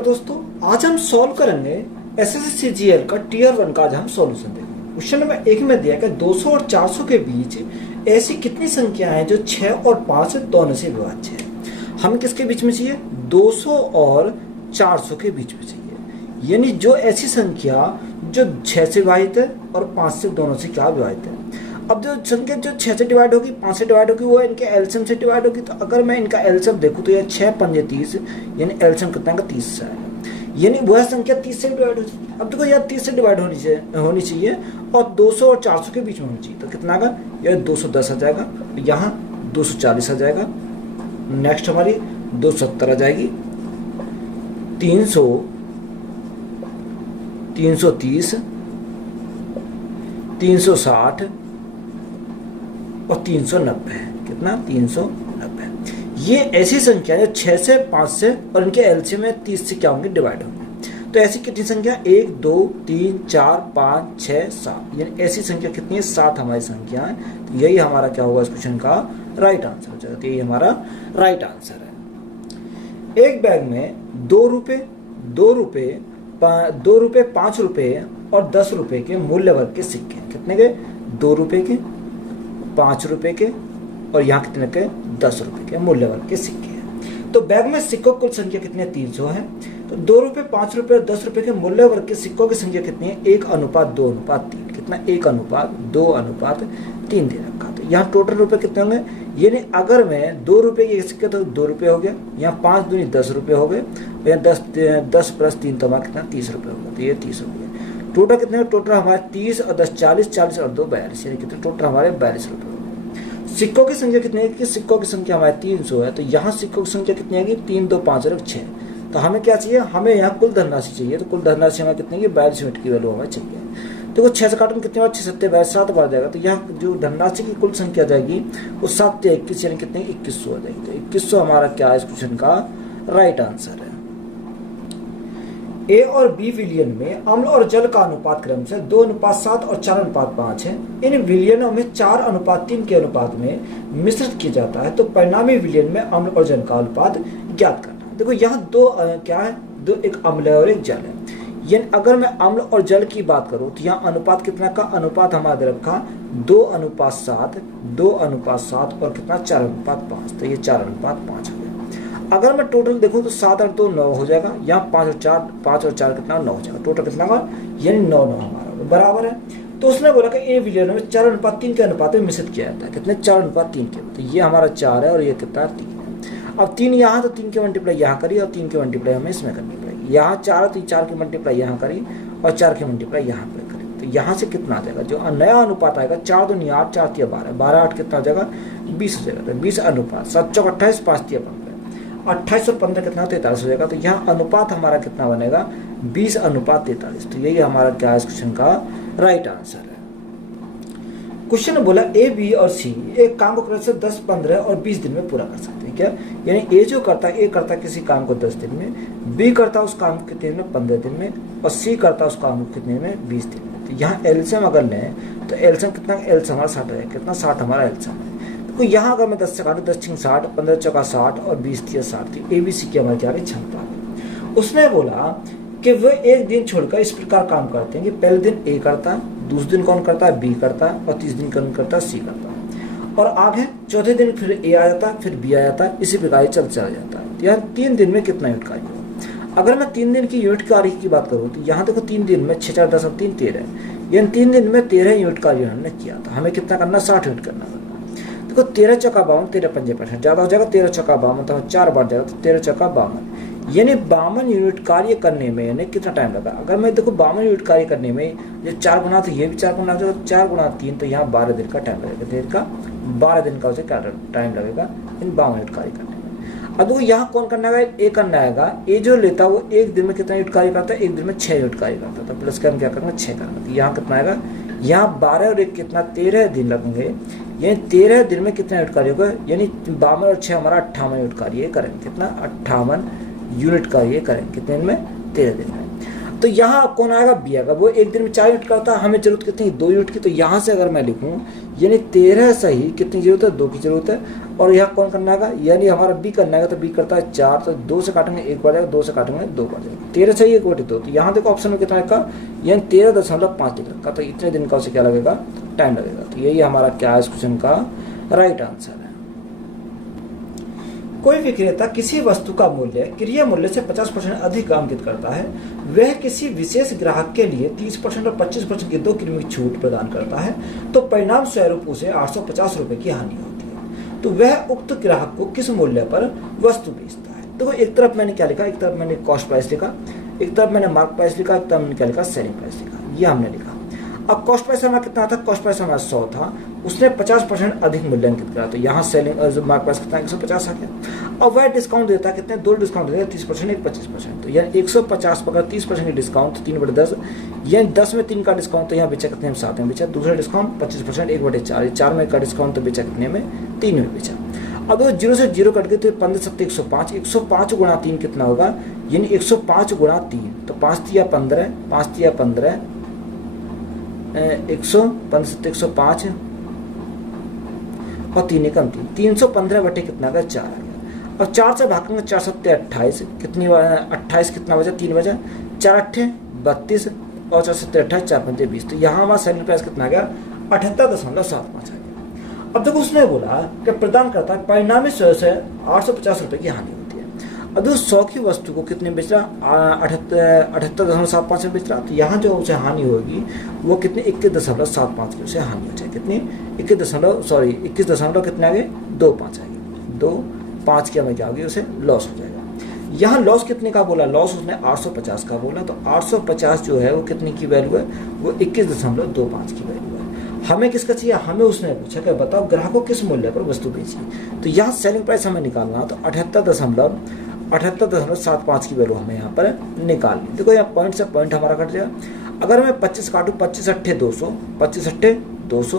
Hello दोस्तों, आज हम सॉल्व करेंगे एसएससी जीएल का टीयर 1 का। आज हम सॉल्यूशन देखेंगे। क्वेश्चन नंबर 1 में दिया कि 200 और 400 के बीच ऐसी कितनी संख्या है जो 6 और 5 दोनों से विभाज्य है। हम किसके बीच में चाहिए? 200 और 400 के बीच में चाहिए, यानी जो ऐसी संख्या जो 6 से विभाजित है और 5 से दोनों से क्या विभाजित है। अब जो संख्या जो 6 से डिवाइड होगी, 5 से डिवाइड होगी, वो इनके एलसीएम से डिवाइड होगी। तो अगर मैं इनका एलसीएम देखूँ तो ये 6 पंजे 30, यानी एलसीएम कितना का 30 से आएगा, यानी वह संख्या 30 से डिवाइड हो जाएगी। अब देखो यार 30 से डिवाइड होनी चाहिए और 200 और 400 के बीच में होनी चाहिए। तो कितना का यार 210 आ जाएगा, यहाँ 240 आ जाएगा, नेक्स्ट हमारी 270 आ जाएगी, 300, 330, 360 और 390 है। कितना? 390। ये ऐसी संख्या है 6 से 5 से और इनके एलसीएम में 30 से क्या होंगे? डिवाइड होंगे। तो ऐसी कितनी संख्या? 1 2 3 4 5 6 7, यानी ऐसी संख्या कितनी है? 7 हमारी संख्या है। तो यही हमारा क्या होगा इस क्वेश्चन का राइट आंसर हो जाएगा। तो यही हमारा राइट आंसर है। एक बैग में 2 रुपए 5 रुपए और 10 रुपए के मूल्य वर्ग के सिक्के। कितने के? 2 रुपए के, 5 रुपए के और यहाँ कितने के? 10 रुपए के मूल्य वर्ग के सिक्के हैं। तो बैग में सिक्कों की कुल संख्या कितनी है? 300 है। तो 2 रुपए 5 रुपए और 10 रुपए के मूल्य वर्ग के सिक्कों की संख्या कितनी है? 1:2:3। कितना? 1:2:3 दे रखा। तो यहाँ टोटल रुपए कितने होंगे? यानी अगर मैं 2 रुपए के सिक्के तो 2 रुपए हो गया, यहाँ 5 दूनी 10 रुपए हो गए, यहाँ 10 प्लस 3 तो हमारा कितना? 30 रुपए होगा। तो ये 30 हो गया। टोटल कितने? टोटल हमारे 30 और 10 40, 40 और 2 42, यानी कितने? टोटल हमारे 42 रुपए हो गए। सिक्कों की संख्या कितनी है? कि सिक्कों की संख्या हमारे 300 है। तो यहाँ सिक्कों की संख्या कितनी आएगी? 3 2 5 और 6। तो हमें क्या चाहिए? हमें यहाँ कुल धनराशि चाहिए। तो कुल धनराशि हमें कितनी है? 42 यूनिट की वैल्यू हमें चाहिए। देखो 6 से काटूंगा कितने बार? 6 7 22, 7 बार जाएगा। तो यहाँ जो धनराशि की कुल संख्या जाएगी वो 7 21, यानी कितने? 2100 आ जाएगी। तो 2100 हमारा क्या है इस क्वेश्चन का राइट आंसर है। ए और बी विलियन में अम्ल और जल का अनुपात क्रम से 2:7 और 4:5 है। इन विलियनों में 4:3 के अनुपात में मिश्रित किया जाता है। तो परिणामी विलियन में अम्ल और जल का अनुपात ज्ञात करना। देखो यहाँ दो क्या है? दो, एक अम्ल है और एक जल है। यानी अगर मैं अम्ल और जल की बात करूं तो यहाँ अनुपात कितना का? अनुपात हमारा रखा 2:7, 2:7 और कितना? 4:5। तो ये 4:5 हो गया। अगर मैं टोटल देखूं तो 7 और 2 9 हो जाएगा, यहाँ 5 और 4 कितना? 9 हो जाएगा। टोटल कितना का? यानी 9 हमारा बराबर है। तो उसने बोला कि ए विलियन में 4:3 के अनुपात में मिश्रित किया जाता है। कितने? 4:3 के। तो ये हमारा 4 है और ये कितना? 3 है। अब 3 यहाँ, तो 3 के मल्टीप्लाई यहाँ करी और 3 के मल्टीप्लाई हमें इसमें करनी पड़ेगी। यहाँ 4 तो 4 की मल्टीप्लाई यहाँ करी और 4 की मल्टीप्लाई यहाँ पर करी। तो यहाँ से कितना आ जाएगा? जो नया अनुपात आएगा 4 2 8, 4 3 12, 12 8 कितना आ जाएगा? 20 हो जाएगा। तो 20 अनुपात 7 4 28, 5 3 15, 28 और 15 कितना? 43 हो जाएगा। तो यहाँ अनुपात हमारा कितना बनेगा? 20:43। तो यही हमारा क्या है इस क्वेश्चन का राइट आंसर है। क्वेश्चन ने बोला ए बी और सी एक काम को क्रम से 10 15 और 20 दिन में पूरा कर सकते हैं। क्या? यानी ए जो करता है, ए करता है किसी काम को 10 दिन में, बी करता है उस काम को कितने दिन में? 15 दिन में, और सी करता है उस काम को कितने में? 20 दिन में। तो यहाँ एलसीएम अगर लें तो एलसीएम कितना? एलसीएम हमारा 60 है। कितना? 60 हमारा एलसीएम है। तो यहाँ अगर मैं 10 से काटूँ, 10 6 60, 15 चौका 60 और 20 3 60, तो एबीसी की हमारी क्या है? क्षमता है। उसने बोला कि वे एक दिन छोड़कर इस प्रकार काम करते हैं कि पहले दिन ए करता है, दूसरे दिन कौन करता है? बी करता है, और तीसरे दिन कौन करता है? सी करता है। और आगे चौथे दिन फिर ए आ जाता है, फिर बी आ जाता है, इसी प्रकार चल चला जाता है। तो यहाँ 3 दिन में कितना यूनिट कार्य होगा? अगर मैं 3 दिन की यूनिट कार्य की बात करूँ तो यहाँ देखो 3 दिन में 6 4 10 और 3 13, यानी 3 दिन में 13 यूनिट कार्य हमने किया था। हमें कितना करना? 60 यूनिट करना। देखो 13 चौका 52, 13 पंजे 65 ज्यादा हो जाएगा। 13 चौका 52 तो 4 बार जाएगा, तो 13 चौका 52, यानी 52 यूनिट कार्य करने में यानी कितना टाइम लगा? अगर मैं देखो 52 यूनिट कार्य करने में ये 4 गुना, तो ये भी 4 गुना, तो 4 गुना 3, तो यहाँ 12 दिन का टाइम लगेगा। देर का 12 दिन का उसे क्या टाइम लगेगा इन 52 यूनिट कार्य करने में। अब देखो यहाँ कौन करना है? ए करना आएगा। ए जो लेता है वो एक दिन में कितना यूनिट कार्य करता है? एक दिन में 6 यूनिट कार्य करता है। तो प्लस का हम क्या करेंगे? 6 करेंगे। तो यहाँ कितना आएगा? यहाँ 12 और 1 कितना? 13 दिन लगेंगे। यानी 13 दिन में कितना यूनिट कार्य होगा? यानी 52 और 6 हमारा 58 यूनिट कार्य करेंगे। कितना? 58 यूनिट कार्य करेंगे। कितने दिन में? 13 दिन में। तो यहाँ कौन आएगा, बी आएगा। वो एक दिन में 4 यूनिट करता है, हमें जरूरत कितनी, 2 यूनिट की। तो यहाँ से अगर मैं लिखूँ यानी 13 सही कितनी जरूरत है, 2 की जरूरत है। और यहाँ कौन करना आएगा, यानी हमारा बी करना आएगा। तो बी करता है 4, तो 2 से काटेंगे 1 बार जाएगा, 2 से काटेंगे 2 बार जाएगा। 13 सही 1/2। तो यहाँ देखो ऑप्शन में कितना का, यानी 13.5 लिख रखा। तो इतने दिन का उसे क्या लगेगा, टाइम लगेगा। तो यही हमारा क्या है इस क्वेश्चन का राइट आंसर है। कोई विक्रेता किसी वस्तु का मूल्य क्रिय मूल्य से 50% अधिक अंकित करता है। वह किसी विशेष ग्राहक के लिए 30% और 25% की 2 की छूट प्रदान करता है। तो परिणाम स्वरूप उसे 850 रुपए की हानि होती है। तो वह उक्त ग्राहक को किस मूल्य पर वस्तु बेचता है। तो एक तरफ मैंने क्या लिखा, एक तरफ मैंने कॉस्ट प्राइस लिखा, एक तरफ मैंने मार्क प्राइस लिखा, एक तरफ मैंने क्या लिखा, सेलिंग प्राइस लिखा। ये हमने लिखा। अब कॉस्ट प्राइस हमारा कितना था, कॉस्ट प्राइस हमारा 100 था, उसने 50% अधिक मूल्यांकित करा। तो यहाँ सेलिंग मार्क प्राइस कितना 150 आ गया। अब वह डिस्काउंट देता है कितने, 2 डिस्काउंट देता है, 30% एक 25%। तो यानी 150 पर 30% की डिस्काउंट 3/10, यानी 10 में 3 का डिस्काउंट। तो यहाँ बेचा कितने में, 7 में बेचा। दूसरा डिस्काउंट 25% 1/4, 4 में का डिस्काउंट तो बेचा कितने में, 3 में बेचा। अब 0 से 0 कट गए तो 15 7 105, 105 गुणा 3 कितना होगा, यानी 105 गुणा 3। तो 5 तिया 15, 5 तिया 15, 105 और 3 एकम 3, 315 बटे कितना का 4 आ गया। और 4 से भागेंगे 4 सत्ते 28, कितनी 28 कितना बचा, 3 बचा, 4 अट्ठे 32 और 4 सत्ते 28, 4 पंजे 20। तो यहाँ हमारा सेलिंग प्राइस कितना आ गया, 78.75 आ गया। अब देखो उसने बोला कि प्रदान करता है परिणामी स्वयं से 850 रुपए की हानि होती है। अब 100 की वस्तु को कितने बेच रहा, 78.75 में बेच रहा। तो यहाँ जो उसे हानि होगी वो कितने, 21.75 की उसे हानि हो जाएगी। कितनी 21 कितने आ गए, 2.5 आएगी। 2.5 की हमें क्या होगी, उसे लॉस हो जाएगा। यहाँ लॉस कितने का बोला, लॉस उसने 850 का बोला। तो 850 जो है वो कितनी की वैल्यू है, वो 21.25 की वैल्यू है। हमें किसका चाहिए, हमें उसने पूछा कि बताओ ग्राहकों किस मूल्य पर वस्तु बेची। तो यहाँ सेलिंग प्राइस हमें निकालना, तो 78.75 की वैल्यू हमें यहाँ पर निकालनी। देखो यहाँ पॉइंट से पॉइंट हमारा कट जाएगा। अगर मैं 25 काटूँ, 25 अट्ठे 200, 25 अट्ठे 200,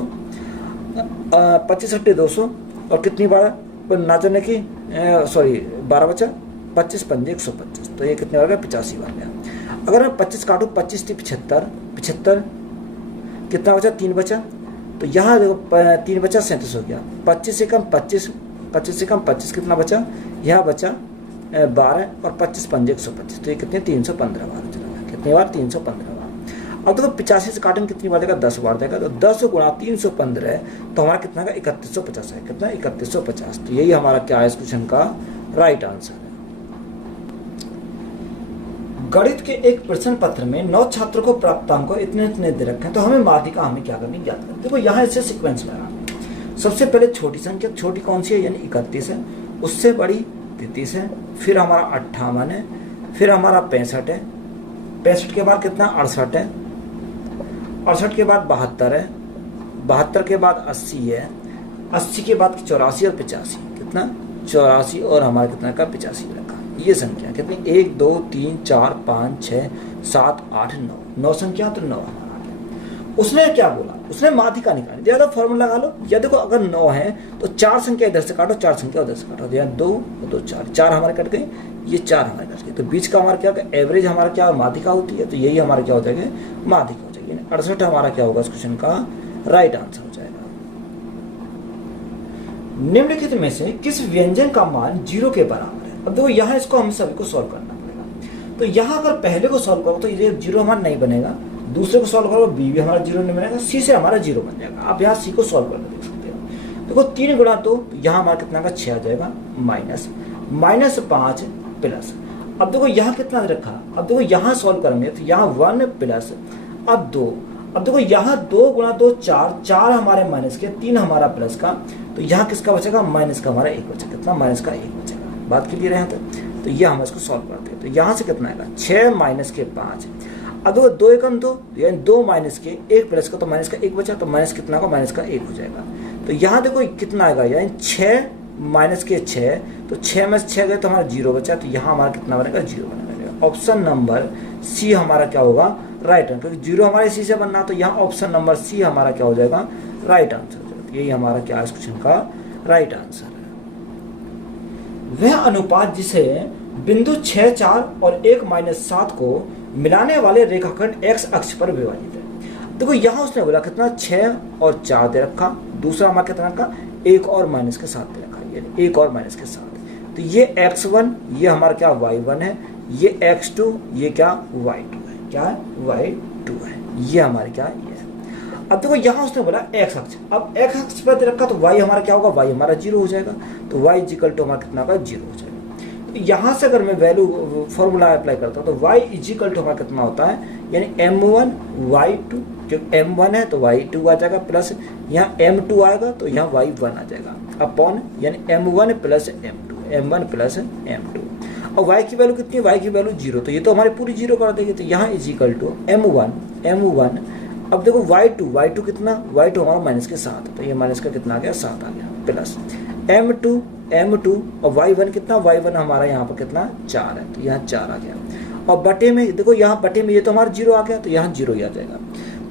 25 अट्ठे 200 और कितनी बार ना जाने की 12 बचा, 25 पंजे 125। तो ये कितने बार गया, 85 बार गया। अगर मैं 25 काटूँ, 25 थी 75, 75 कितना बचा, 3 बचा। तो यहाँ देखो 3 बचा 37 हो गया। 25 से कम 25, 25 से कम 25 कितना बचा, यहाँ बचा 12 और 25 पंजे 125। तो ये कितने, 315 बार चला गया। कितनी बार, 315 बार। अब देखो 85 से काटेंगे कितनी बार देगा, 10 बार देगा। तो 10 गुणा 315 तो हमारा कितना का 3150 है। कितना, 3150। तो यही हमारा क्या है इस क्वेश्चन का राइट आंसर है। गणित के एक प्रश्न पत्र में 9 छात्रों को प्राप्तांक इतने इतने दे रखे हैं। तो हमें माध्यिका हमें क्या करनी, ज्ञात करनी। देखो यहाँ इससे सीक्वेंस लगाना। सबसे पहले छोटी संख्या, छोटी कौन सी है, यानी 31 है। उससे बड़ी 33 है, फिर हमारा 58 है, फिर हमारा 65 है, 65 के बाद कितना 68 है, 68 के बाद 72 है, 72 के बाद 80 है, 80 के बाद 84 और 85। कितना, 84 और हमारा कितना का 85 रखा। ये संख्या कितनी, 1 2 3 4 5 6 7 8 9, 9 संख्या। तो 9 हमारा आ गया। उसने क्या बोला, उसने माध्यिका निकाली। या तो फॉर्मूला लगा लो, या देखो अगर 9 है तो 4 संख्या इधर से काटो, 4 संख्या उधर से काटो। तो यहाँ 2 2 4, 4 हमारे कट गए, ये 4 हमारे कट गए। तो बीच का हमारा क्या होगा, एवरेज हमारा क्या माध्यिका होती है। तो यही हमारा क्या हो जाएगा, माध्यिका हो जाएगी। 68 हमारा क्या होगा इस क्वेश्चन का राइट आंसर हो जाएगा। निम्नलिखित में से किस व्यंजन का मान 0 के बराबर है। अब देखो यहाँ इसको हम सभी को सॉल्व करना पड़ेगा। तो यहाँ अगर पहले को सॉल्व करो तो ये 0 हमारा नहीं बनेगा, दूसरे को सॉल्व करो बी भी हमारा 0 नहीं बनेगा, सी से हमारा 0 बन जाएगा। आप यहाँ सी को सॉल्व करके देख सकते हो। देखो 3 गुणा तो यहाँ हमारा कितना का 6 आ जाएगा, माइनस 5 प्लस। अब देखो यहाँ कितना रखा, अब देखो यहाँ सॉल्व करेंगे तो यहाँ 1 प्लस अब 2। अब देखो यहाँ 2 गुणा 2 4, 4 हमारे माइनस के, 3 हमारा प्लस का। तो यहाँ किसका बचेगा, माइनस का हमारा 1 बचेगा। कितना, माइनस का 1 बचेगा। बात क्लियर है। तो ये हम इसको सॉल्व करते हैं। तो यहाँ से कितना आएगा, 6 माइनस के 5। अब देखो 2 एकम 2, यानी 2 माइनस के 1 प्लस का, तो माइनस का 1 बचा। तो माइनस कितना का, माइनस का 1 हो जाएगा। तो यहाँ देखो कितना आएगा, यानी 6 माइनस के 6। तो 6 में से 6 गए तो हमारा 0 बचा। तो यहाँ हमारा कितना बनेगा, 0 बनेगा। ऑप्शन नंबर सी हमारा क्या होगा, राइट आंसर। क्योंकि 0 हमारे सी से बनना, तो यहाँ ऑप्शन नंबर सी हमारा क्या हो जाएगा, राइट आंसर हो जाएगा। यही हमारा क्या है इस क्वेश्चन का राइट आंसर है। वह अनुपात जिसे बिंदु 6, 4 और 1 माइनस 7 को मिलाने वाले रेखाखंड x अक्ष पर विभाजित है। देखो यहाँ उसने बोला कितना 6 और 4 दे रखा, दूसरा हमारा कितना रखा 1 और माइनस के साथ दे रखा, यानी 1 और माइनस के साथ। तो ये x1 ये हमारा क्या y1 है, ये x2 ये क्या y2 है, क्या है y2 है, ये हमारे क्या ये है। अब देखो यहाँ उसने बोला x अक्ष, अब x अक्ष पर दे रखा तो y हमारा क्या होगा, y हमारा 0 हो जाएगा, तो y इक्वल टू हमारा कितना होगा 0 हो जाएगा। तो यहाँ से अगर मैं वैल्यू फॉर्मूला अप्लाई करता हूँ तो y इक्वल टू हमारा कितना होता है, यानी m1 y2, क्योंकि m1 है तो y2 आ जाएगा, प्लस यहाँ m2 आएगा तो यहाँ y1 आ जाएगा, अपॉन यानी m1 plus m2, m1 plus m2। और y की वैल्यू कितनी है, y की वैल्यू 0, तो ये तो हमारी पूरी 0 कर देगी, तो यहाँ इज इक्वल टू m1। अब देखो y2 कितना, y2 हमारा माइनस के 7, तो ये माइनस का कितना आ गया 7 आ गया, प्लस m2 और y1 कितना, y1 हमारा यहाँ पर कितना 4 है, तो यहाँ 4 आ गया। और बटे में देखो, यहाँ बटे में ये तो हमारा 0 आ गया, तो यहाँ 0 ही आ जाएगा।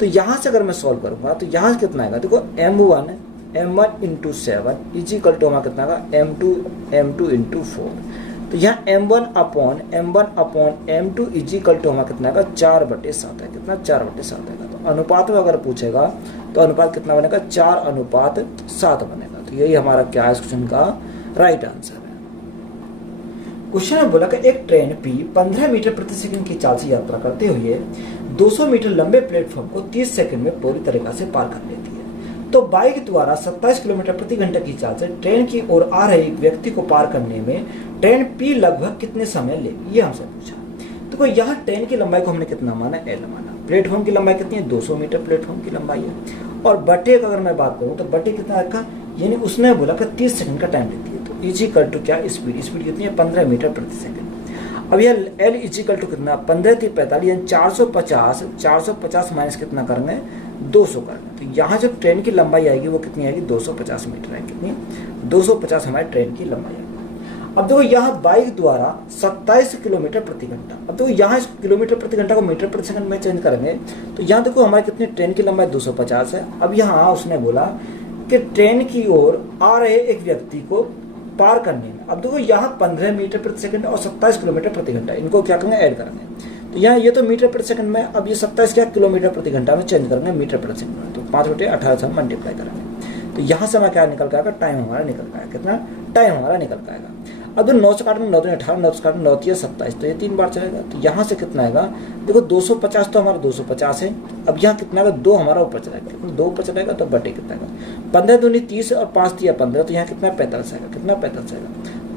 तो यहाँ से अगर मैं सॉल्व करूंगा तो यहाँ कितना आएगा, देखो m1 into 7 is equal to हमारा कितना आएगा m2 इंटू 4। तो यहाँ m1 upon m2 is equal to हमारा कितना आएगा 4/7 है, कितना 4/7 आएगा। तो अनुपात में अगर पूछेगा तो अनुपात कितना बनेगा 4:7 बनेगा। तो यही हमारा क्या है इस क्वेश्चन का राइट आंसर है। क्वेश्चन में बोला कि एक ट्रेन P 15 मीटर प्रति सेकंड की चाल से यात्रा करते हुए 200 मीटर लंबे प्लेटफॉर्म को 30 सेकंड में पूरी तरीके से पार कर लेती है। तो बाइक द्वारा 27 किलोमीटर प्रति घंटे की चाल से ट्रेन की ओर आ रहे एक व्यक्ति को पार करने में ट्रेन P लगभग कितने समय लेगी, ये हमसे पूछा। तो यहाँ ट्रेन की लंबाई को हमने कितना माना, L माना। प्लेटफॉर्म की लंबाई कितनी है, 200 मीटर प्लेटफॉर्म की लंबाई है। और बटे का अगर मैं बात करूँ तो बटे कितना रखा, यानी उसने बोला कि 30 सेकंड का टाइम लेती है। तो इज इक्वल टू क्या, स्पीड कितनी है 15 मीटर प्रति सेकंड। अब यह L इज इक्वल टू कितना 15 × 45 यानी 450 माइनस कितना करेंगे 200 करेंगे। तो यहाँ जो ट्रेन की लंबाई आएगी वो कितनी आएगी 250 मीटर है, कितनी 250 हमारी ट्रेन की लंबाई आएगी। अब देखो यहाँ बाइक द्वारा 27 किलोमीटर प्रति घंटा। अब देखो यहाँ इस किलोमीटर प्रति घंटा को मीटर प्रति सेकंड में चेंज करेंगे तो यहाँ देखो हमारी कितनी ट्रेन की लंबाई 250 है। अब यहाँ उसने बोला कि ट्रेन की ओर आ रहे एक व्यक्ति को पार करने में, अब देखो यहाँ 15 मीटर प्रति सेकंड और 27 किलोमीटर प्रति घंटा, इनको क्या करेंगे ऐड करेंगे। तो यहाँ ये तो मीटर प्रति सेकंड में, अब ये 27 क्या किलोमीटर प्रति घंटा में चेंज करेंगे मीटर प्रति सेकंड में, तो 5/18 से हम मल्टीप्लाई करेंगे। तो यहाँ से हमारा क्या निकल के आएगा, टाइम हमारा निकल के आएगा, कितना टाइम हमारा निकल के आएगा। अब 9 से काटेंगे 9 18, 9 से काटेंगे 9 27, तो ये 3 बार चलेगा। तो यहाँ से कितना आएगा, देखो 250 तो हमारा 250 है। अब यहाँ कितना आएगा 2 हमारा ऊपर चलेगा, 2 ऊपर चलेगा तो बटे कितना आएगा 15 दूनी 30 और 5 दिया 15, तो यहाँ कितना 45 आएगा, कितना 45 आएगा।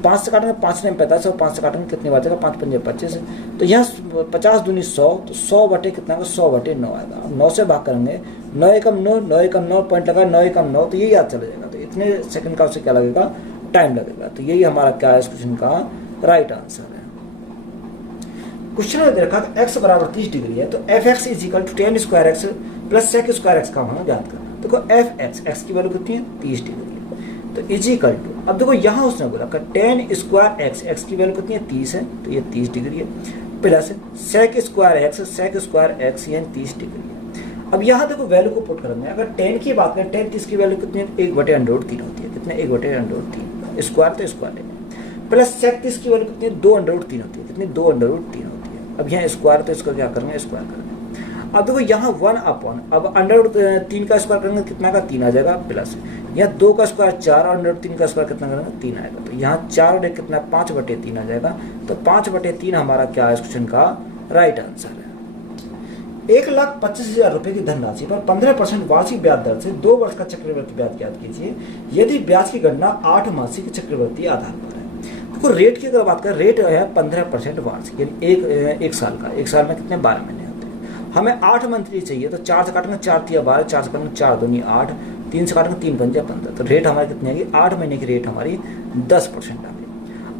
5 से काटेंगे 5 में 45 और 5 से काटेंगे कितनी बार जाएगा 5 पंजे 25, तो यहाँ 50 दूनी 100, तो 100 बटे कितना आएगा 100/9 आएगा। अब 9 से भाग करेंगे 9 एकम 9 पॉइंट लगा 9 एकम 9, तो ये याद चला जाएगा। तो इतने सेकंड का उससे क्या लगेगा, टाइम लगेगा। तो यही हमारा क्या है इस क्वेश्चन का राइट आंसर है। क्वेश्चन में देखा x बराबर 30 डिग्री है, तो fx is equal to tan square x plus sec square x का हमें ज्ञात करना। देखो fx x की वैल्यू कितनी है 30 डिग्री है, तो इज इक्वल टू, अब देखो यहाँ उसने बोला कि tan स्क्वायर x की वैल्यू कितनी है 30 है, तो ये 30 डिग्री है, प्लस sec स्क्वायर x यानी 30 डिग्री है। अब यहाँ देखो वैल्यू को पुट करेंगे, अगर tan की बात करें tan 30 की वैल्यू कितनी है 1/√3 होती है, कितने 1/√3, स्क्वायर तो स्क्वायर लेंगे, प्लस sec 30 की वैल्यू कितनी 2/√3 होती है, कितनी 2/√3 होती है। अब यहाँ स्क्वायर तो इसको क्या करेंगे स्क्वायर करेंगे। अब देखो यहाँ 1 अपॉन, अब √3 का स्क्वायर करेंगे कितना का 3 आ जाएगा, प्लस यहाँ 2 का स्क्वायर 4 और √3 का स्क्वायर कितना करेंगे 3 आएगा। तो यहाँ 4 बटे कितना 5/3 आ जाएगा। तो 5/3 हमारा क्या है इस क्वेश्चन का राइट आंसर है। 1,25,000 रुपए की धनराशि पर 15% वार्षिक ब्याज दर से 2 वर्ष का चक्रवृद्धि ब्याज ज्ञात कीजिए यदि ब्याज की गणना 8 मासिक चक्रवृद्धि आधार पर है। देखो रेट की अगर बात करें, रेट है 15% वार्षिक, यानी एक साल का, एक साल में कितने 12 महीने होते हैं। हमें 8 मंथली चाहिए, तो 4 से काटेंगे 4 × 12, 4 से काटेंगे 4 दूनी 8, 3 से काटेंगे 3 पंजे 15, तो रेट हमारी कितनी आएगी 8 महीने की रेट हमारी 10% आ गई।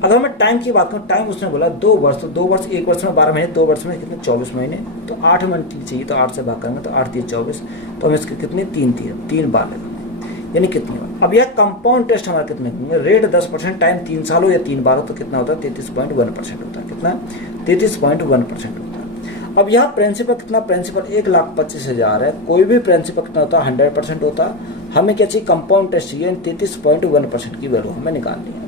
अगर मैं टाइम की बात करूँ, टाइम उसने बोला 2 वर्ष, तो 2 वर्ष, 1 वर्ष में 12 महीने, 2 वर्ष में कितने 24 महीने, तो 8 मंथली चाहिए, तो 8 से भाग करेंगे तो 8 × 24, तो हम इसके कितने 3 बार लगाएंगे, यानी कितनी बार। अब यह कंपाउंड टेस्ट हमारा कितने की रेट 10%, टाइम 3 साल हो या 3 बार हो, तो कितना होता है 33.1% होता है, कितना 33.1% होता है। अब यहाँ प्रिंसिपल कितना, प्रिंसिपल 1,25,000 है, कोई भी प्रिंसिपल कितना होता है 100% होता है। हमें क्या चाहिए कंपाउंड टेस्ट चाहिए, 33.1% की वैल्यू हमें निकालनी है।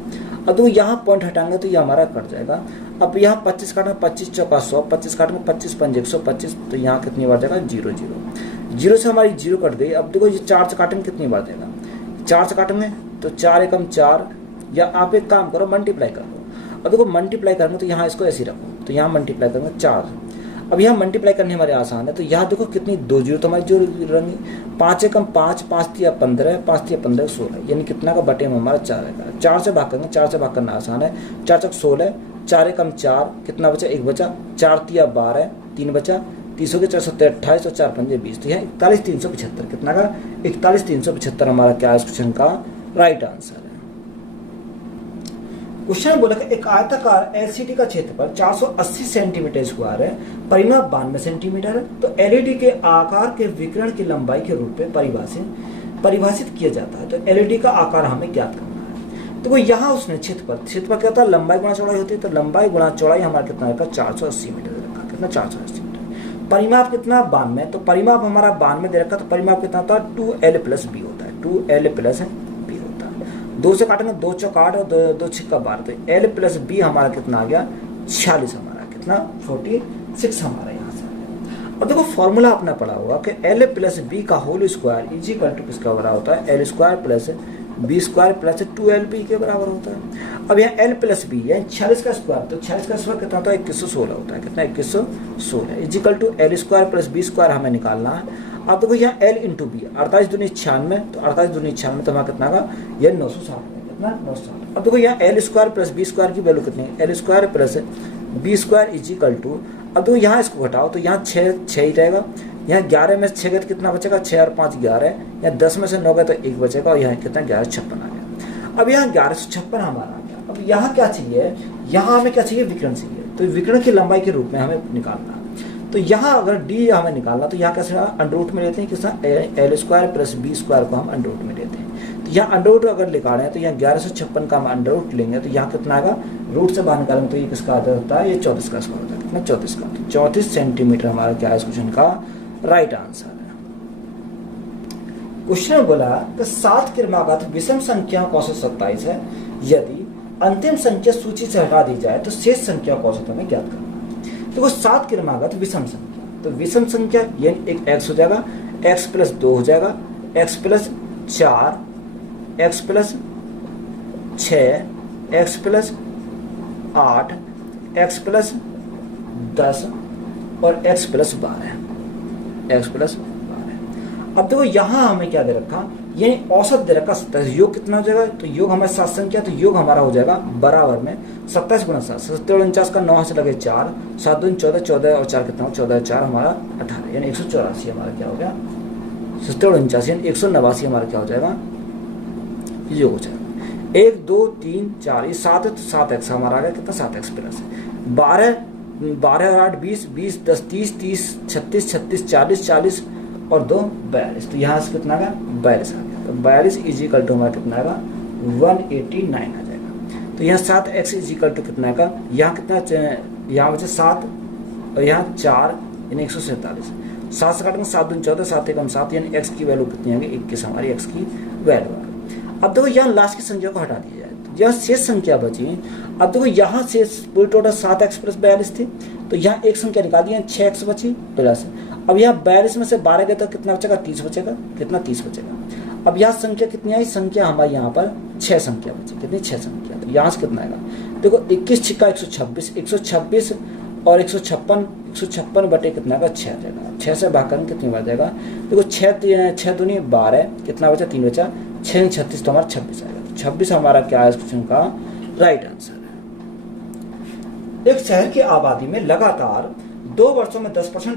अब देखो यहाँ पॉइंट हटाएंगे तो ये हमारा कट जाएगा। अब यहाँ 25 काटना, 25 चौका 100, 25 काटना 25 पंजे 125, तो यहाँ कितनी बार जाएगा 0 0 0 से हमारी 0 कट गई। अब देखो ये 4 से काटेंगे कितनी बार देगा, 4 से काटेंगे तो 4 एकम 4, या आप एक काम करो मल्टीप्लाई कर लो। अब देखो मल्टीप्लाई करेंगे तो यहाँ इसको ऐसे रखो, तो यहाँ मल्टीप्लाई करेंगे 4। अब यहाँ मल्टीप्लाई करने हमारे आसान है, तो यहाँ देखो कितनी 2 0 तो हमारी जो रहेंगी, 5 एकम 5, 5 तिया 15, 5 तिया 15 16, यानी कितना का बटे में हमारा 4 आएगा। 4 से भाग करेंगे, 4 से भाग करना आसान है, 4 चौक 16, 4 एकम 4, कितना बचा 1 बचा, 4 तिया 12, 3 बचा, 30 हो गया 4 सत्ते 28 और 4 पंजे 20, तो यहाँ 41 375, कितना का 41 375 हमारा क्या है इस क्वेश्चन का राइट आंसर है। क्वेश्चन बोला कि एक आयताकार एलसीडी का क्षेत्रफल 480 सेंटीमीटर स्क्वायर है, परिमाप 92 सेंटीमीटर है, तो एलईडी के आकार के विकिरण की लंबाई के रूप में परिभाषित किया जाता है। तो एलईडी का आकार हमें ज्ञात करना है। तो यहाँ उसने क्षेत्रफल क्या होता है, लंबाई गुणा चौड़ाई होती है, तो लंबाई गुणा चौड़ाई हमारा कितना रखा 480 मीटर रखा, कितना 480 मीटर। परिमाप कितना 92, तो परिमाप हमारा 92 दे रखा, तो परिमाप कितना होता है 2L + B होता है, 2L + B होता है। 2 से काटेंगे 2 चौक 8 और 2 छिक्का 12, तो L + B हमारा कितना आ गया 46 हमारा, कितना 46 हमारा यहाँ से आ गया। और देखो फॉर्मूला अपना पढ़ा होगा कि L + B का whole square is equal to किसका बराबर होता है, L² + B² + 2LB के बराबर होता है। अब यहाँ L + B यानी 46 का स्क्वायर, तो 46 का स्क्वायर कितना होता है 2116 होता है, कितना 2116 is equal to L² + B² हमें निकालना है। अब देखो यहाँ L × B 48 दूनी 96, तो 48 दूनी 96 तो हमारा कितना का ये 960, कितना 960। अब देखो यहाँ L² + B² की वैल्यू कितनी है, L² + B² is equal to, अब देखो यहाँ इसको घटाओ तो यहाँ 6 ही रहेगा, यहाँ 11 में से 6 गए तो कितना बचेगा 6 और 5 11, यहाँ 10 में से 9 गए तो 1 बचेगा, और यहाँ कितना 1156 आ गया। अब यहाँ 1156 हमारा आ गया। अब यहाँ क्या चाहिए, यहाँ हमें क्या चाहिए विकिरण चाहिए, तो विकिरण की लंबाई के रूप में हमें निकालना। तो यहाँ अगर डी हमें निकालना तो यहाँ कैसे अंडर में लेते हैं, किस L² + B² को हम अंडर में लेते हैं। तो यहाँ अंडर अगर निकालें तो यहाँ 1156 का हम अंडर लेंगे, तो यहाँ कितना आएगा रूट से बाहर निकालेंगे तो ये किसका होता है, ये 34 का स्क्वायर होता है, कितना 34 का, 34 सेंटीमीटर हमारा क्या है इस क्वेश्चन का राइट आंसर है। क्वेश्चन बोला कि 7 क्रमागत विषम संख्या का औसत 27 है, यदि अंतिम संख्या सूची से हटा दी जाए तो शेष संख्या का औसत हमें ज्ञात करना है। देखो 7 क्रमागत विषम संख्या, तो विषम संख्या यानी एक x हो जाएगा, x + 2 हो जाएगा, x + 4, x + 6, x + 8, x + 10 और x + 12, x + 12। अब देखो यहाँ हमें क्या दे रखा, यानी औसत दे रखा 27, योग कितना हो जाएगा, तो योग हमारे 7 संख्या, तो योग हमारा हो जाएगा बराबर में 27 × 7, 77 और 49 का 9 से लगे 4, 7 दूनी 14, 14 और 4 कितना हो 14 4 हमारा 18, यानी 184 हमारा क्या हो गया, 77 और 49 यानी 189 हमारा क्या हो जाएगा, योग हो जाएगा। 1 2 3 4 ये 7 है, तो 7x हमारा आ गया, कितना 7x + 12 12 और 8 20 20 10 30 30 36 36 40 40 और 2 42, तो यहाँ से कितना आ गया 42 आ गया, तो 42 इज इक्वल टू हमारा कितना आएगा 189 आ जाएगा। तो यहाँ 7x इज इक्वल टू कितना आएगा, यहाँ कितना, यहाँ बचे 7 और यहाँ 4 यानी 147, 7 से काटेंगे 7 दूनी 14, 7 एकम 7 यानी x की वैल्यू कितनी आएगी 21 हमारी x की वैल्यू आ गई। अब देखो यहाँ लास्ट की संख्या को हटा दिया जाए तो यहाँ शेष संख्या बची। अब देखो यहाँ से पूरी टोटल 7x + 42 थी, तो यहाँ एक संख्या निकाल दी, 6x बची प्लस, अब यहाँ 42 में से 12 गए तो कितना बचेगा 30 बचेगा, कितना 30 बचेगा। अब यहाँ संख्या कितनी आई, संख्या हमारे यहाँ पर 6 संख्या बची, कितनी 6 संख्या, तो यहाँ से कितना आएगा देखो 21 छिक्का 126, 126 और 156 बटे कितना का 6 आ जाएगा, 6 से भाग करके कितनी बार जाएगा, देखो 6 दूनी 12, कितना बचा 3 बचा, 6 36 तो हमारा 26 आएगा, 26 हमारा क्या है इस क्वेश्चन का राइट आंसर है। एक शहर की आबादी में लगातार 2 वर्षों में 10%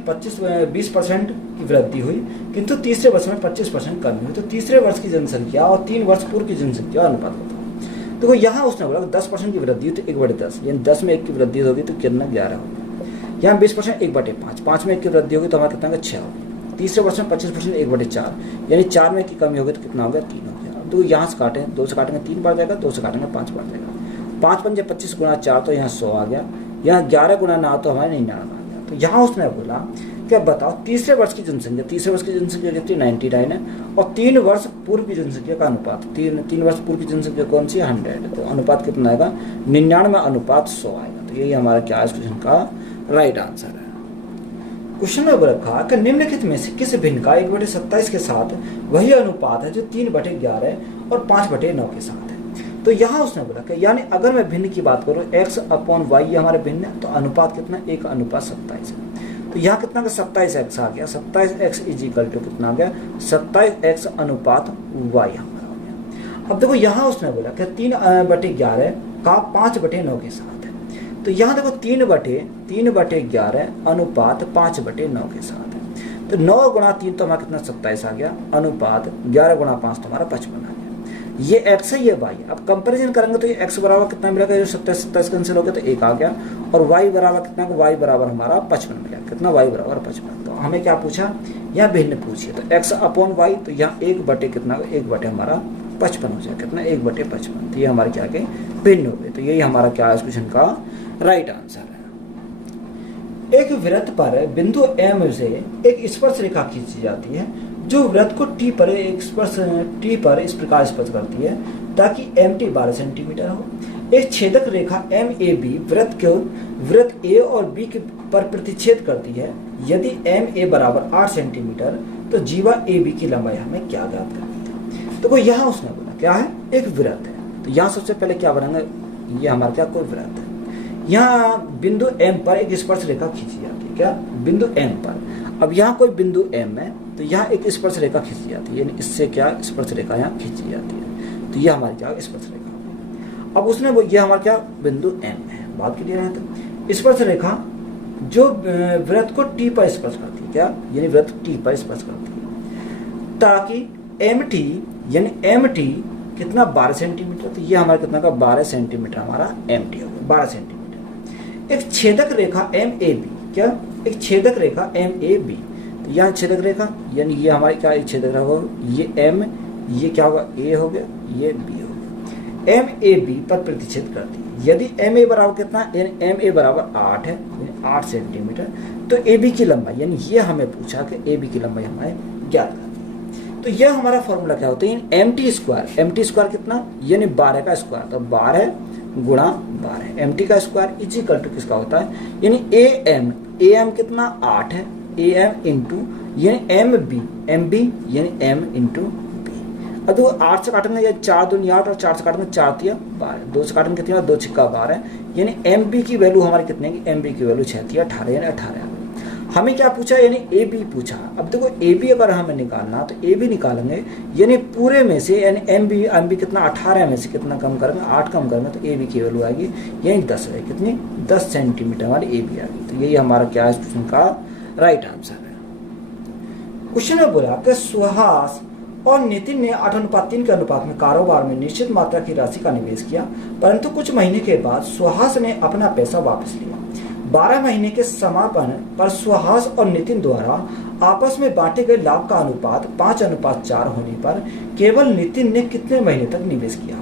20% की वृद्धि हुई, किंतु तीसरे वर्ष में 25% कमी हुई, तो तीसरे वर्ष की जनसंख्या और 3 वर्ष पूर्व की जनसंख्या अनुपात बताओ। देखो यहाँ उसने बोला 10% की वृद्धि हुई तो 1/10, यानी 10 में 1 की वृद्धि होगी तो कितना 11 होगी। यहाँ 20% 1/5, 5 में 1 की वृद्धि होगी तो हमारा कितना 6 होगी। तीसरे वर्ष में 25% 1/4, यानी 4 में 1 की कमी होगी तो कितना होगा 3 हो गया। अब देखो यहाँ से काटें, 2 से काटेंगे 3 बार जाएगा, 2 से काटेंगे 5 बार जाएगा, 5 पंजे 25 × 4 तो यहाँ 100 आ गया, यहाँ 11 × 9 तो हमारे 99 आ गया। तो यहाँ उसने बोला क्या बताओ, तीसरे वर्ष की जनसंख्या कितनी 99 है, और 3 वर्ष पूर्व की जनसंख्या का अनुपात, 3 वर्ष पूर्व की जनसंख्या कौन सी 100 है, तो अनुपात कितना आएगा 99/100 आएगा। तो यही हमारा क्या है इस क्वेश्चन का राइट आंसर है। क्वेश्चन में रखा कि निम्नलिखित में से किस भिन्न का 1/27 के साथ वही अनुपात है जो 3/11 और 5/9 के साथ है। तो यहाँ उसने बोला कि यानी अगर मैं भिन्न की बात करूँ x/y ये हमारे भिन्न है, तो अनुपात कितना 1/27 है। तो यहाँ कितना का 27x आ गया, 27x = कितना आ गया 27x/y हमारा हो गया। अब देखो यहाँ उसने बोला कि 3/11 का 5/9 के साथ है। तो यहाँ देखो 3/11 अनुपात 5/9 के साथ है। तो 9 × 3 तो हमारा कितना 27 आ गया, अनुपात 11 × 5 तो हमारा 55 आ गया। ये x है, ये y। अब कंपैरिजन करेंगे तो ये x बराबर कितना मिलेगा, जो 27 कैंसिल हो गया तो 1 आ गया, और y बराबर कितना, y बराबर हमारा 55 मिलेगा, कितना y बराबर 55। तो हमें क्या पूछा, यहाँ भिन्न पूछिए, तो x/y, तो यहाँ 1/, कितना 1/, हमारा 55 हो जाएगा, कितना 1/55। तो ये हमारे क्या आगे भिन्न हो गए। तो यही हमारा क्या है इस क्वेश्चन का राइट आंसर है। एक वृत्त पर बिंदु M से एक स्पर्श रेखा खींची जाती है जो वृत्त को T पर इस प्रकार स्पर्श करती है ताकि MT 12 सेंटीमीटर हो। एक छेदक रेखा MAB वृत्त A और B पर प्रतिच्छेद करती है। यदि MA बराबर 8 सेंटीमीटर तो जीवा AB की लंबाई हमें क्या ज्ञात करनी है। तो यहाँ उसने बोला क्या है, एक वृत्त है। तो यहाँ सबसे पहले क्या बनाएंगे, ये हमारा क्या कोई वृत्त है। यहाँ बिंदु M पर एक स्पर्श रेखा खींची जाती है, क्या बिंदु M पर। अब यहाँ कोई बिंदु M है, तो यहाँ एक स्पर्श रेखा खींची जाती है, यानी इससे क्या स्पर्श रेखा यहाँ खींची जाती है। तो ये हमारी क्या स्पर्श रेखा। अब उसने ये हमारा क्या बिंदु M है, बात क्लियर है। तो स्पर्श रेखा जो वृत्त को T पर स्पर्श करती है, क्या यानी वृत्त T पर स्पर्श करती है ताकि MT यानी MT कितना 12 सेंटीमीटर। तो ये हमारा कितना का 12 सेंटीमीटर हमारा MT हो गया, 12 सेंटीमीटर। एक छेदक रेखा MAB, क्या एक छेदक रेखा MAB। तो यहाँ छेदक रेखा यानी ये हमारी क्या एक छेदक रेखा होगा, ये M, ये क्या होगा A हो गया, ये B हो गया। MAB पर प्रतिच्छेद करती है। यदि MA बराबर कितना, यानी MA बराबर 8 है, यानी 8 सेंटीमीटर, तो AB की लंबाई, यानी ये हमें पूछा कि AB की लंबाई हमें ज्ञात करनी है। तो यह हमारा फॉर्मूला क्या होता है, MT स्क्वायर कितना, यानी 12 का स्क्वायर, तो 12 गुणा 12 MT का स्क्वायर इक्वल टू किसका होता है, यानी AM कितना 8 है, AM इंटू यानी MB यानी M इंटू B। अब देखो 8 से काटेंगे, या 4 दूनी 8 और 4 से काटेंगे 4 तिया 12, 2 से काटेंगे कितना 2 छिक्का 12, यानी MB की वैल्यू हमारी कितने की, MB की वैल्यू 6 तिया 18, यानी 18। हमें क्या पूछा, यानी AB पूछा। अब देखो AB अगर हमें निकालना तो AB निकालेंगे, यानी पूरे में से यानी MB कितना 18 में से कितना कम करेंगे, 8 कम करेंगे, तो AB की वैल्यू आएगी यानी 10 है, कितनी 10 सेंटीमीटर हमारी AB आएगी। तो यही हमारा क्या है इस क्वेश्चन का राइट आंसर है। क्वेश्चन में बोला कि सुहास और नितिन ने 8:3 के अनुपात में कारोबार में निश्चित मात्रा की राशि का निवेश किया, परंतु कुछ महीने के बाद सुहास ने अपना पैसा वापस लिया। 12 महीने के समापन पर सुहास और नितिन द्वारा आपस में बांटे गए लाभ का अनुपात 5:4 होने पर केवल नितिन ने कितने महीने तक निवेश किया।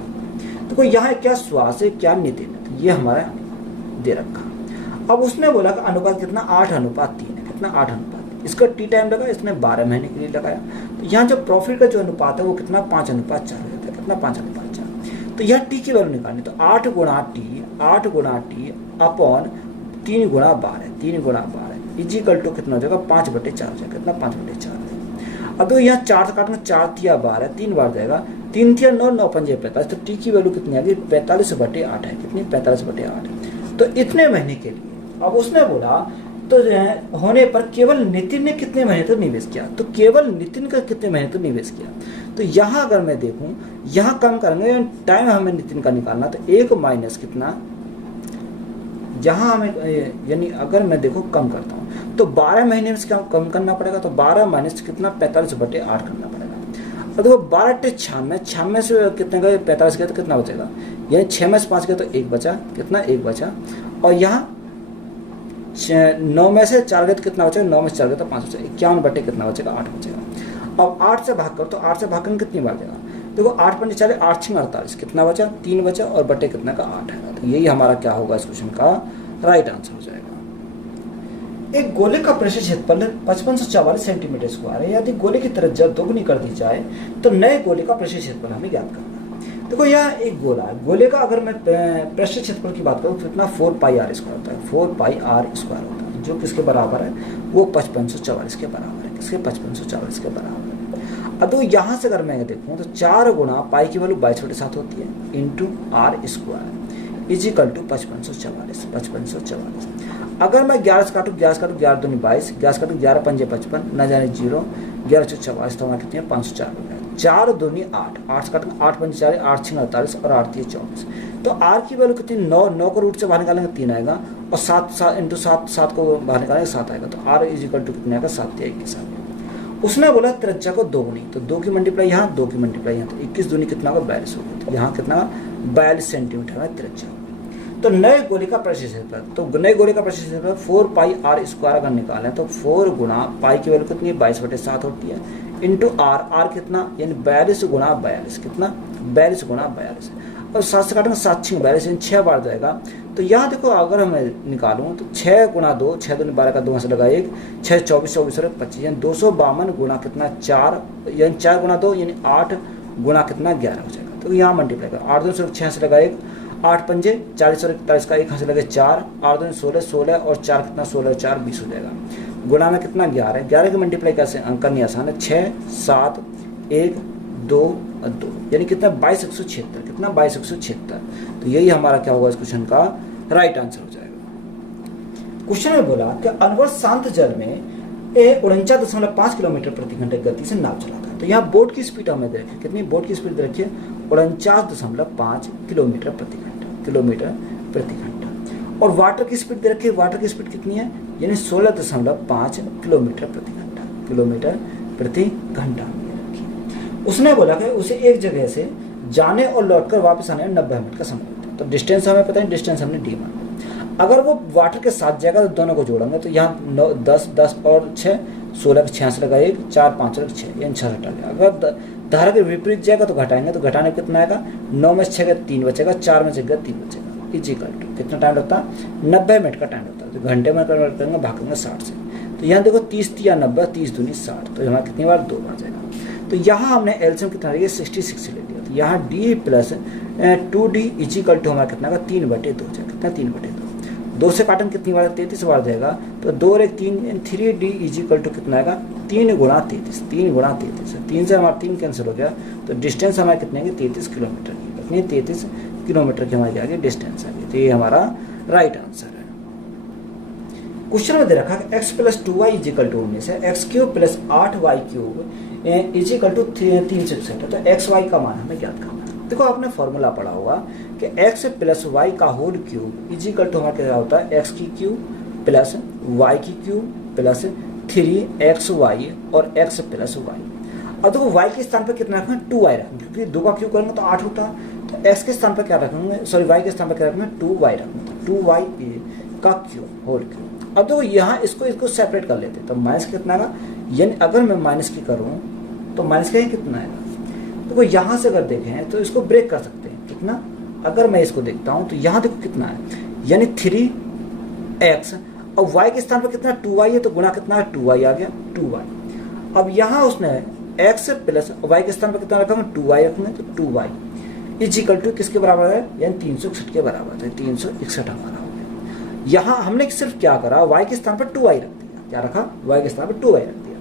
तो कोई यहाँ क्या सुहास है क्या नितिन है, तो ये हमारा दे रखा। अब उसने बोला कि अनुपात कितना 8:3 है, कितना 8:3। इसका टी टाइम लगा, इसने 12 महीने के लिए लगाया। तो यहाँ जो प्रॉफिट का जो अनुपात है वो कितना 5:4 हो जाता है, कितना 5:4। तो यहाँ टी की वैल्यू निकालनी, तो 8 गुणा टी अपॉन 3 गुणा 12 इक्वल टू कितना हो जाएगा 5/4 हो जाएगा, कितना 5/4। अब तो यहाँ 4 से काटना, 4 तिया 12, 3 बार जाएगा, 3 तिया 9, 9 पंजे 45। तो टी की वैल्यू कितनी आ गई 45/8 है, कितनी 45/8। तो इतने महीने के लिए। अब उसने बोला तो होने पर केवल नितिन ने कितने महीने तक निवेश किया, तो केवल नितिन का कितने महीने तक निवेश किया। तो यहाँ अगर मैं देखूं, यहाँ कम करेंगे टाइम हमें नितिन का निकालना, तो 1 माइनस कितना, यहाँ हमें यानी अगर मैं देखो कम करता हूँ तो 12 महीने में कम करना पड़ेगा, तो 12 माइनस कितना 45/8 करना पड़ेगा। और देखो 12 96 से कितने गए 45 गए तो कितना बचेगा, यानी 6 में से 5 गए तो 1 बचा, कितना 1 बचा। और यहाँ 9 में से 4 गए तो कितना बचेगा, 9 में से 4 गए तो 5 बचेगा, 51 कितना बचेगा 8 बचेगा। अब 8 से भाग करो, तो 8 से भाग करने कितनी बार जाएगा, देखो 8 पंजे 4, 8 6 48, कितना बचा 3 बचा, और बटे कितना का 8 है। तो यही हमारा क्या होगा इस क्वेश्चन का राइट आंसर हो जाएगा। एक गोले का पृष्ठ क्षेत्रफल 5544 सेंटीमीटर स्क्वायर है। यदि गोले की त्रिज्या दोगुनी कर दी जाए तो नए गोले का पृष्ठ क्षेत्रफल हमें ज्ञात करना है। देखो यह एक गोला है, गोले का अगर मैं पृष्ठ क्षेत्रफल की बात करूँ तो कितना 4πr स्क्वायर होता है, 4πr स्क्वायर होता है, जो किसके बराबर है, वो 5544 के बराबर है। किसके? 5544 के बराबर है। अब तो यहाँ से अगर मैं देखूँ तो 4 गुणा पाई की वैल्यू 22/7 होती है into R square is equal to 5544। अगर मैं 11 से काटूँ, 11 से काटूँ 11 दूनी 22, 11 से काटूँ 11 पंजे 55, न जाने 0, 11 चौक 44, तो हमारा कितनी है 504 हो गया। 4 दूनी 8, 8 से काटूँ 8 पंजे 4, 8 6 48 और 8 3 24। तो आर की वैल्यू कितनी 9, 9 को रूट से बाहर निकालेंगे 3 आएगा और 7 इंटू 7 को बाहर निकालेंगे 7 आएगा। तो आर इज इक्वल टू कितने आएगा 7 या 21 आएगा। उसने बोला त्रिज्या को दोगुनी, तो 2 की मल्टीप्लाई यहाँ, 2 की मल्टीप्लाई यहाँ, तो 21 दूनी कितना होगा 42 होगा। तो यहाँ कितना 42 सेंटीमीटर है त्रिज्या। तो नए गोले का पृष्ठ क्षेत्रफल, तो नए गोले का पृष्ठ क्षेत्रफल 4πr स्क्वायर अगर निकालें तो 4 गुना पाई की वैल्यू कितनी है 22/7 होती है इंटू आर कितना यानी 42 गुणा 42, कितना 42 गुणा 42 और 7 से काटेंगे 7 6 42 यानी 6 बार जाएगा। तो यहाँ देखो अगर मैं निकालूँ तो 6 गुणा 2, 6 दूनी 12 का 2 से लगा 1, 6 24 24 और 25 यानी 252 गुणा कितना 4 यानी 4 गुणा 2 यानी 8 गुणा कितना 11 हो जाएगा। तो यहाँ मल्टीप्लाई कर 8 2 से 6 से लगा 1, 8 पंजे 40 और 41 का 1 से लगे 4, 8 2 16, 16 और 4 कितना 16 4 20 हो जाएगा। गुणा में कितना 11, 11 की मल्टीप्लाई कैसे अंक करनी आसान है, 6 7 1 2 और 2 यानी कितना 2276, कितना 2276। तो यही हमारा क्या होगा इस क्वेश्चन का राइट आंसर हो जाएगा। क्वेश्चन में बोला कि अनवर शांत जल में 49.5 किलोमीटर प्रति घंटे गति से नाव चलाता है। तो यहाँ बोट की स्पीड हमें देखिए, कितनी बोट की स्पीड देखिए 49.5 किलोमीटर प्रति घंटा और वाटर की स्पीड दे रखी है, वाटर की स्पीड कितनी है यानी 16.5 किलोमीटर प्रति घंटा उसने बोला कि उसे एक जगह से जाने और लौटकर वापस आने में 90 मिनट का समय लगता है। तो डिस्टेंस हमें पता है, डिस्टेंस हमने डी माना। अगर वो वाटर के साथ जाएगा तो दोनों को जोड़ेंगे तो यहाँ 9 10 10 और 6 16 के 6 से लगा 1 4 5 और 6 यानी 6 हटा लिया। अगर धारा के विपरीत जाएगा तो घटाएंगे, तो घटाने कितना आएगा 9 में 6 का 3 बचेगा, 4 में 6 का 3 बचेगा इज इक्वल टू कितना टाइम लगता है 90 मिनट का टाइम लगता है। तो घंटे में कन्वर्ट करेंगे भागेंगे 60 से। तो यहाँ देखो 30 या 90 30 दूनी 60, तो हमारा कितनी बार 2 बार जाएगा। तो यहाँ हमने एलसीएम कितना लिया 66 ले लिया। तो यहाँ D plus 2d is equal to हमारा कितना का 3/2 जाएगा, कितना 3/2। 2 से काटन कितनी बार 33 बार जाएगा। तो 2 और 1 3 3d इज इक्वल टू कितना आएगा 3 गुणा 33, 3 गुणा 33। 3 से हमारा 3 कैंसिल हो गया। तो डिस्टेंस हमारे कितने की 33 किलोमीटर की, कितनी 33 किलोमीटर की हमारी आगे डिस्टेंस आ गई। तो ये हमारा राइट आंसर है। क्वेश्चन में दे रखा है x + 2y is equal to 19 है, x³ + 8y³ is equal to 361 है। तो एक्स वाई का मान हमें ज्ञात करना है। देखो आपने फॉर्मूला पढ़ा होगा कि x + y का whole cube is equal to हमारा क्या होता है x³ + y³ + 3xy और x + y। अब देखो y के स्थान पर कितना रखना 2y रखेंगे, क्योंकि 2 का क्यूब करेंगे तो 8 होता है। तो x के स्थान पर क्या रखेंगे, सॉरी y के स्थान पर क्या रखेंगे 2y रखेंगे, 2y का क्यूब होल क्यूब। अब देखो यहाँ इसको सेपरेट कर लेते हैं। तो माइनस कितना आएगा, यानी अगर मैं माइनस की करूँ तो माइनस का कितना आएगा। देखो यहाँ से अगर देखें तो इसको ब्रेक कर सकते हैं कितना, अगर मैं इसको देखता हूँ तो यहाँ देखो कितना है यानी 3x और y के स्थान पर कितना 2y है, तो गुणा कितना है 2y आ गया 2y। अब यहाँ उसने x + y के स्थान पर कितना रखा 2y रखेंगे, तो 2y इज इक्वल टू किसके बराबर है यानी 361 के बराबर है। 361 हमारा हो गया। यहाँ हमने सिर्फ क्या करा y के स्थान पर 2y रख दिया, क्या रखा y के स्थान पर 2y रख दिया।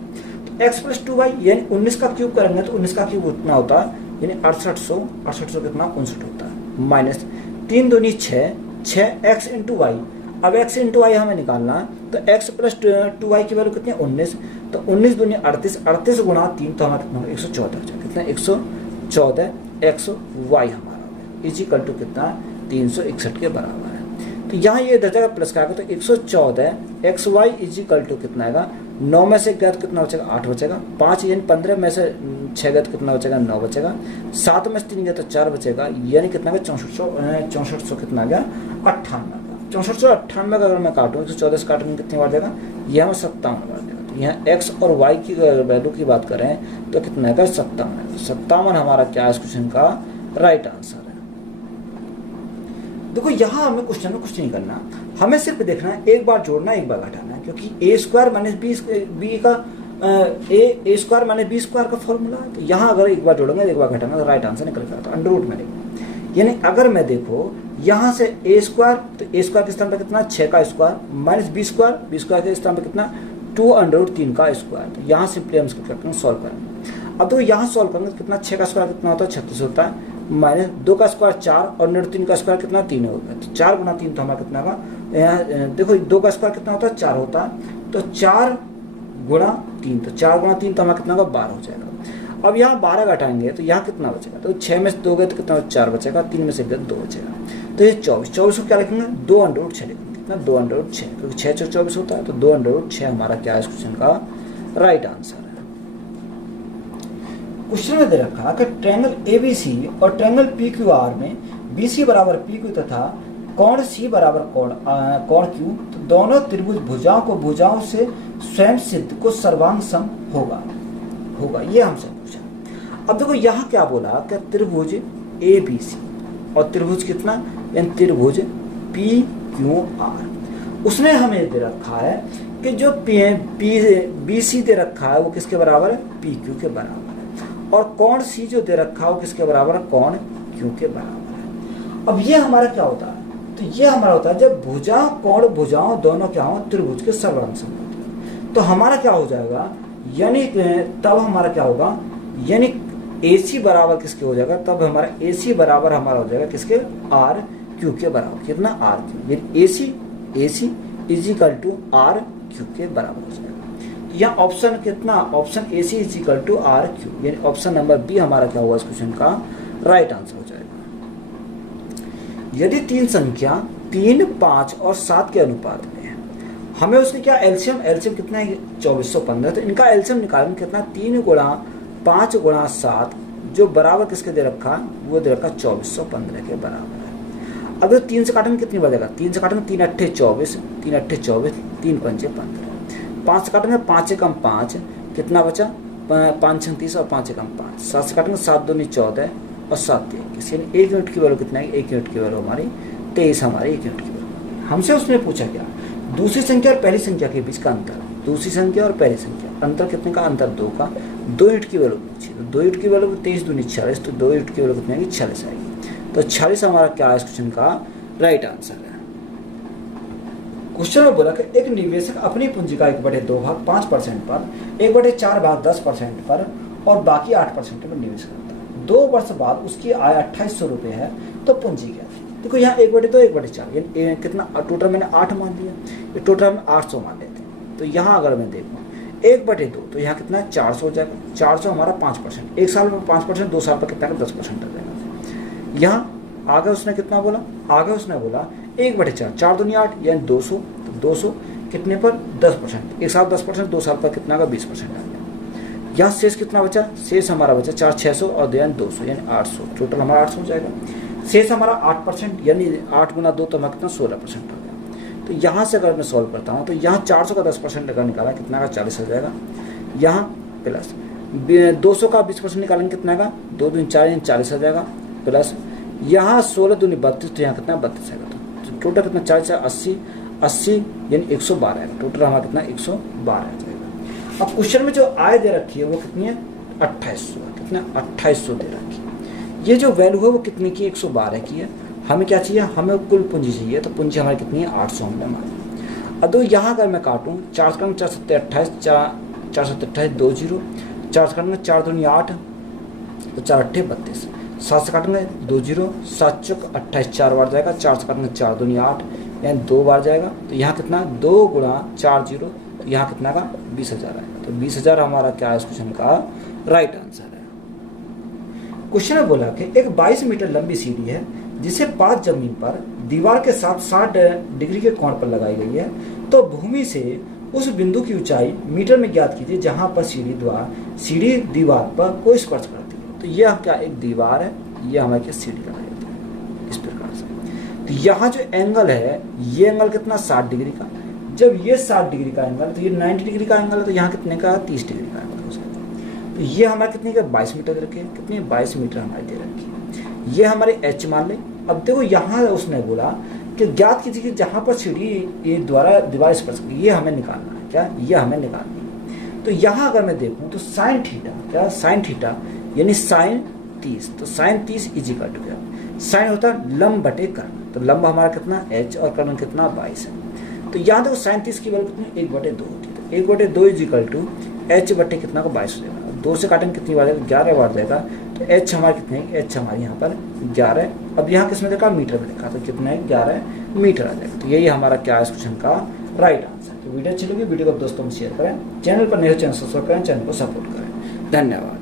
तो x + 2y यानी 19 का क्यूब करेंगे तो 19 का क्यूब उतना होता है यानी 6800 कितना 59 होता है, माइनस 3 दूनी 6 6x × y। अब x × y हमें निकालना है तो x + 2y की वैल्यू कितनी है 19। तो 19 दूनी 38, 38 गुणा 3 तो हमारा कितना 114 हो जाएगा, कितना 114 x y हमारा इज इक्वल टू कितना 361 के बराबर है। तो यहाँ ये दर्जा का प्लस का आएगा तो 114 x y is equal to कितना आएगा 9 में से गया तो कितना बचेगा 8 बचेगा, 5 यानी 15 में से 6 गया तो कितना बचेगा 9 बचेगा, 7 में से 3 गया तो 4 बचेगा, यानी कितना का 6400 कितना आ गया 98। 6498 अगर मैं काटूँ तो 14 से काटूंगा कितनी बार जाएगा, यह हमें 57 बार जाएगा। तो यहाँ एक्स और वाई की वैल्यू की बात करें तो कितना आएगा 57। 57 हमारा क्या है इस क्वेश्चन का राइट आंसर है। देखो यहाँ हमें क्वेश्चन में कुछ नहीं करना, हमें सिर्फ देखना है, एक बार जोड़ना है एक बार घटाना है, क्योंकि ए स्क्वायर माइनस बी का ए स्क्वायर माइनस बी स्क्वायर का फॉर्मूला है। तो यहाँ अगर एक बार जोड़ेंगे एक बार घटाना तो राइट आंसर निकल कर आता है, अंडर रूट में लेंगे। यानी अगर मैं देखो यहाँ से ए स्क्वायर, तो ए स्क्वायर के स्थान पर कितना 6 का स्क्वायर माइनस बी स्क्वायर के स्थान पर कितना 2 अंडर रूट 3 का स्क्वायर। तो यहाँ सिंपली हम इसको करते हैं सॉल्व करेंगे। अब तो यहाँ सॉल्व करेंगे तो कितना 6 का स्क्वायर कितना होता है 36 होता है, माइनस 2 का स्क्वायर 4 और अंडर रूट 3 का स्क्वायर कितना 3 होगा। तो 4 गुना 3 तो हमारा कितना का, यहाँ देखो 2 का स्क्वायर कितना होता है 4 होता है, तो 4 गुणा 3, तो 4 गुणा 3 तो हमारा कितना का 12 हो जाएगा। अब यहाँ 12 घटाएंगे तो यहाँ कितना बचेगा, तो 6 में से 2 गए तो कितना 4 बचेगा, 3 में से 2 बचेगा, तो ये 24 को क्या लिखेंगे 2 अंडर रूट 6 लिखेंगे, कितना 2 अंडर रूट 6, क्योंकि 6 से 24 होता है, तो 2 अंडर रूट 6 हमारा क्या है इस क्वेश्चन का राइट आंसर है। क्वेश्चन में दे रखा है कि ट्रायंगल ABC और ट्रायंगल PQR में BC बराबर PQ तथा कोण C बराबर कोण Q, तो दोनों त्रिभुज भुजाओं से स्वयं सिद्ध को सर्वांग सम होगा, ये हमसे पूछा। अब देखो यहाँ क्या बोला कि त्रिभुज ABC और त्रिभुज कितना, यानी त्रिभुज PQR, उसने हमें दे रखा है कि जो BC दे रखा है वो किसके बराबर है, PQ के बराबर है, और कोण C जो दे रखा है वो किसके बराबर है, कोण Q के बराबर है। अब ये हमारा क्या होता है, तो ये हमारा होता है जब भुजाओं दोनों क्या हो त्रिभुज के सर्वांग सम होते हैं, तो हमारा क्या हो जाएगा, यानी तब हमारा क्या होगा, यानी AC बराबर किसके हो जाएगा, तब हमारा AC बराबर हमारा हो जाएगा किसके, R Q के बराबर, कितना R Q, यानी AC is equal to R Q के बराबर हो जाएगा। तो यहाँ ऑप्शन कितना, option AC is equal to R Q, यानी ऑप्शन नंबर बी हमारा क्या हुआ इस क्वेश्चन का राइट आंसर हो जाएगा। यदि 3 संख्या 3, 5 और 7 के अनुपात में है, हमें उसने क्या एलसीएम कितना है 2415, तो इनका एलसीएम निकालना कितना 3 गुणा 5 गुणा 7 जो बराबर किसके दे रखा है, वो दे रखा 2415 के बराबर है। अब तो 3 से काटेंगे कितनी बचेगा, 3 से काटेंगे 3 अट्ठे 24, 3 अट्ठे 24, 3 पंचे 15, 5 से काटेंगे 5 से कम 5, कितना बचा 5 छंग 30 और 5 से कम 5, 7 से काटेंगे 7 दूनी 14 और 7 21, यानी 1 यूनिट की वैल्यू कितना है, 1 यूनिट की वैल्यू हमारी 23 हमारी 1 यूनिट की वैल्यू। हमसे उसने पूछा क्या, दूसरी संख्या और पहली संख्या के बीच का अंतर, दूसरी संख्या और पहली संख्या अंतर कितने का, अंतर 2 का, 2 यूनिट की वैल्यू पूछी, तो 2 यूनिट की वैल्यू 23 दूनी 46, तो 2 यूनिट की वैल्यू कितनी आएगी 46 आएगी, तो 46 हमारा क्या है इस क्वेश्चन का राइट आंसर है। क्वेश्चन में बोला कि एक निवेशक अपनी पूंजी का 1/2 भाग 5% पर, 1/4 भाग 10% पर और बाकी 8% पर निवेश करता है। 2 वर्ष बाद उसकी आय 2800 रुपये है, तो पूंजी क्या है। देखो यहाँ 1/2 1/4 कितना, टोटल मैंने 8 मान दिया, ये टोटल हम 800 मान लेते हैं। तो यहाँ अगर मैं देखूँ 1/2 तो यहाँ कितना 400 हो जाएगा, 400 हमारा 5%, 1 साल में 5%, 2 साल पर कितना 10% आ जाएगा। यहाँ आगे उसने कितना बोला, आगे उसने बोला 1/4, 4 दूनी 8 यानी 200, तो 200 कितने पर 10%, 1 साल 10%, 2 साल पर कितना का 20% आ गया। यहाँ शेष कितना बचा, शेष हमारा बचा 4 600 और 2 यानी 200 यानी 800, टोटल हमारा 800 हो जाएगा। शेष हमारा 8% यानी 8 गुना 2 तो हमारा कितना 16% हो गया। तो यहाँ से अगर मैं सॉल्व करता हूँ तो यहाँ 400 का 10% लगा निकाला कितना का 40 हो जाएगा, यहाँ प्लस 200 का 20% निकालेंगे कितना का 2 दूनी 4 यानी 40 हो जाएगा, प्लस यहाँ 16 दूनी 32 तो यहाँ कितना 32 आएगा, तो टोटल कितना 4 80 यानी 112 आएगा, टोटल हमारा कितना 112 आ जाएगा। अब क्वेश्चन में जो आय दे रखी है वो कितनी है 2800, कितना 2800 दे रखी है। ये जो वैल्यू है वो कितनी की 112 की है। हमें क्या चाहिए, हमें कुल पूंजी चाहिए, तो पूंजी हमारी कितनी है 800 हमने मानी। अब तो यहाँ अगर मैं काटूँ 4 से 28 4 से 28 2 0, 4 से काटेंगे 4 दूनी 8 तो 4 अट्ठे 32, 7 से काटेंगे 2 0, 7 चौक 28 4 बार जाएगा, 4 से काटेंगे 4 दूनी 8 यानी 2 बार जाएगा, तो यहाँ कितना 2 गुणा 4 0, तो यहाँ कितना का 20,000 आएगा। तो 20,000 हमारा क्या है इस क्वेश्चन का राइट आंसर है। क्वेश्चन में बोला कि एक 22 मीटर लंबी सीढ़ी है जिसे 5 जमीन पर दीवार के साथ 60 डिग्री के कोण पर लगाई गई है, तो भूमि से उस बिंदु की ऊंचाई मीटर में ज्ञात कीजिए जहां पर सीढ़ी दीवार पर कोई स्पर्श करती है। तो यह क्या एक दीवार है, यह हमारे क्या सीढ़ी लगाई जाती है इस प्रकार से। तो यहाँ जो एंगल है ये एंगल कितना 60 डिग्री का, जब ये 60 डिग्री का एंगल तो ये 90 डिग्री का एंगल है, तो यहाँ कितने का 30 डिग्री का एंगल हो सकता है। तो ये हमारे कितने का 22 मीटर दे रखी है, कितनी 22 मीटर हमारी दे रखी है। ये हमारे एच मान लें। अब देखो यहाँ उसने बोला कि ज्ञात कीजिए कि जहाँ पर सीढ़ी ये द्वारा दीवार स्पर्श करेगी, ये हमें निकालना है। क्या ये हमें निकालना है। तो यहाँ अगर मैं देखूँ तो साइन थीटा, क्या साइन थीटा यानी साइन 30, तो साइन 30 इजिकल टू क्या, साइन होता है लंब बटे कर्ण, तो लंब हमारा कितना h और कर्ण कितना 22 है। तो यहाँ देखो साइन 30 की वैल्यू कितनी 1/2 होती है, तो 1/2 इजिकल टू h बटे कितना को 22 हो जाएगा। 2 से काटेंगे कितनी बार जाएगा, 11 बार जाएगा। तो h हमारी कितनी है, h हमारी यहाँ पर 11। अब यहाँ किस में देखा, मीटर में देखा, तो कितना है 11 मीटर आ जाएगा। तो यही हमारा क्या है इस क्वेश्चन का राइट आंसर। तो वीडियो अच्छी लगी, वीडियो को दोस्तों में शेयर करें, चैनल पर नए हो चैनल सब्सक्राइब करें, चैनल को सपोर्ट करें। धन्यवाद।